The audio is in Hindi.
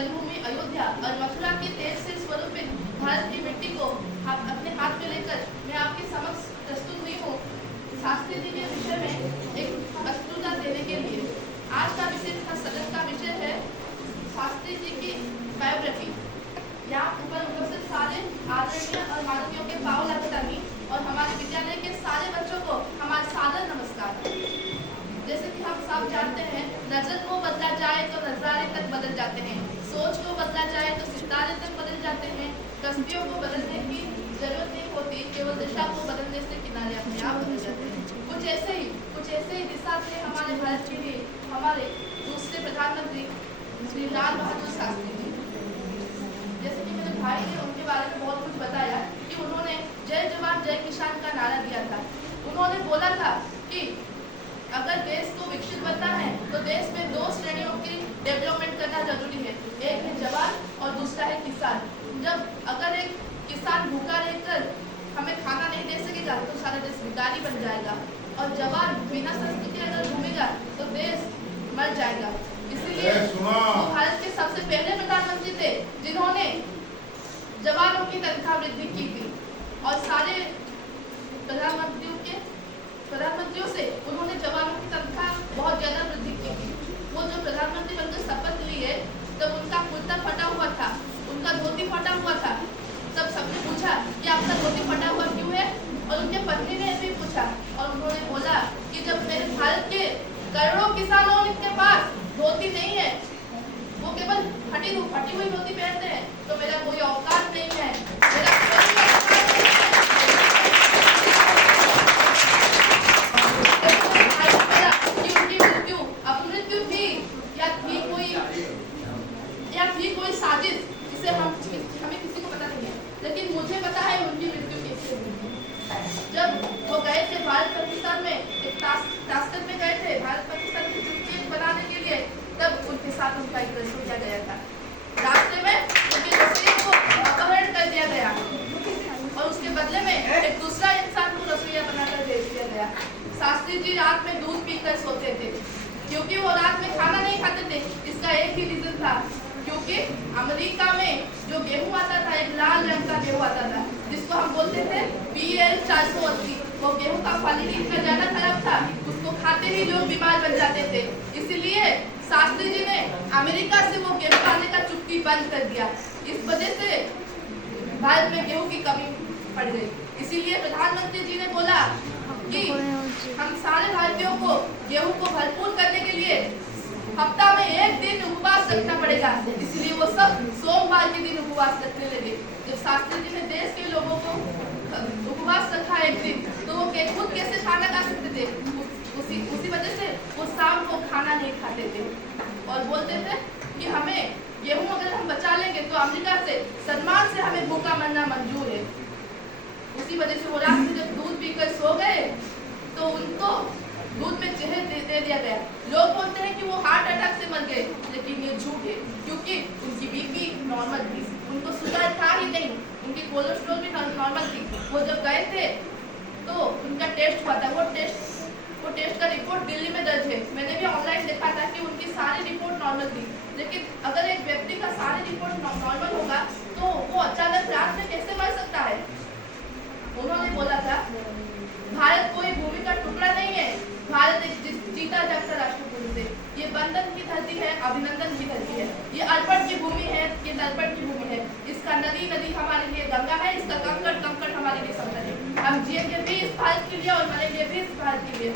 जन्मभूमि अयोध्या और मथुरा के तेज से स्वरूपित भारत की मिट्टी को अपने हाथ में लेकर मैं आपके समक्ष प्रस्तुत हुई हूँ शास्त्री जी के विषय में एक प्रस्तुता देने के लिए। आज का सदन का विषय है शास्त्री जी की बायोग्राफी। यहाँ ऊपर उपस्थित सारे आदरणीय और माननीयों के पाव लगतानी और हमारे विद्यालय के सारे बच्चों को हमारा सादर नमस्कार। जैसे कि हम सब जानते हैं, नजर को बदला जाए तो नजारे तक बदल जाते हैं, सोच को बदला जाए तो सितारे तक बदल जाते हैं। कश्तियों को बदलने की जरूरत नहीं होती, केवल दिशा को बदलने से किनारे अपने आप बदल जाते हैं। कुछ ऐसे ही दिशा से हमारे भारत के लिए हमारे दूसरे प्रधानमंत्री श्री लाल बहादुर शास्त्री जी, जैसे कि मेरे भाई ने उनके बारे में बहुत कुछ बताया कि उन्होंने जय जवान जय किसान का नारा दिया था। उन्होंने बोला था कि अगर देश को विकसित बनना है तो देश में दो श्रेणियों की डेवलपमेंट करना जरूरी है, एक है जवान और दूसरा है किसान। जब अगर एक किसान भूखा रहकर हमें खाना नहीं दे सकेगा तो सारा देश भिखारी बन जाएगा, और जवान बिना शस्त्र के अगर घूमेगा तो देश मर जाएगा। इसलिए वो भारत के सबसे पहले प्रधानमंत्री थे जिन्होंने जवानों की तनख्वाह वृद्धि की थी, और सारे प्रधानमंत्रियों से उन्होंने जवानों की तनख्वाह बहुत ज्यादा वृद्धि की थी। वो जो प्रधानमंत्री बनकर शपथ लिए तब उनका कुर्ता फटा हुआ था, उनका धोती फटा हुआ था। तब सबने पूछा कि आपका धोती फटा हुआ क्यों है, और उनके पत्नी ने भी पूछा, और उन्होंने बोला कि जब मेरे भारत के करोड़ों किसानों के पास धोती नहीं है, वो केवल फटी हुई धोती पहनते हैं, तो मेरा कोई औकात नहीं है, मेरा कोई साजिश जिसे हमें किसी को पता नहीं है, लेकिन मुझे पता है उनकी मृत्यु कैसे हुई। जब वो गए थे भारत पाकिस्तान में, एक ताश्कंद में गए थे भारत पाकिस्तान की चुटकी बनाने के लिए, तब उनके साथ उनका एक रस्म किया गया था। रास्ते में उनकी तस्वीर को अपहरण कर दिया गया और उसके बदले में एक दूसरा इंसान को रसोईया बनाकर भेज दिया गया। शास्त्री जी रात में दूध पीकर सोते थे, क्योंकि वो रात में खाना नहीं खाते थे। इसका एक ही रीजन था, क्योंकि अमेरिका में जो गेहूं आता था, एक लाल रंग का गेहूं आता था जिसको हम बोलते थे PL 480। वो गेहूं का क्वालिटी इतना ज्यादा खराब था, उसको खाते ही लोग बीमार बन जाते थे। इसलिए शास्त्री जी ने अमेरिका से वो गेहूं खाने का चुटकी बंद कर दिया। इस वजह से भारत में गेहूं की कमी पड़ गई। इसीलिए प्रधानमंत्री जी ने बोला कि हम सारे भारतीयों को गेहूं को भरपूर करने के लिए हफ्ता में एक दिन उपवास रखना पड़ेगा। इसलिए वो सब सोमवार के दिन उपवास रखने लगे। जब शास्त्री जी ने देश के लोगों को उपवास रखा एक दिन, तो वो खुद कैसे खाना खा सकते थे? उसी वजह से वो शाम को खाना नहीं खाते थे और बोलते थे कि हमें गेहूं अगर हम बचा लेंगे तो अमेरिका से सम्मान से हमें भूखा मरना मंजूर है। उसी वजह से वो रात में जब दूध पीकर सो गए तो उनको दूध में जहर दे दिया गया। लोग बोलते हैं कि वो हार्ट अटैक से मर गए, लेकिन ये झूठ है, क्योंकि उनकी बीपी नॉर्मल थी, उनको शुगर था ही नहीं, उनकी कोलेस्ट्रॉल भी नॉर्मल थी। वो जब गए थे तो उनका टेस्ट हुआ था, वो टेस्ट का रिपोर्ट दिल्ली में दर्ज है। मैंने भी ऑनलाइन देखा था कि उनकी सारी रिपोर्ट नॉर्मल थी। लेकिन अगर एक व्यक्ति का सारी रिपोर्ट नॉर्मल होगा तो वो अचानक रात में कैसे मर सकता है? उन्होंने बोला था, भारत कोई भूमि का टुकड़ा नहीं है, भारत एक जीता जागता राष्ट्रपुरुष है। ये बंधन की धरती है, अभिनंदन की धरती है, ये अर्पण की भूमि है, ये दर्पण की भूमि है। इसका नदी हमारे लिए गंगा है, इसका कंकड़ हमारे लिए संकट है। हम जिएंगे भी इस भारत के लिए और मरेंगे भी इस भारत के लिए।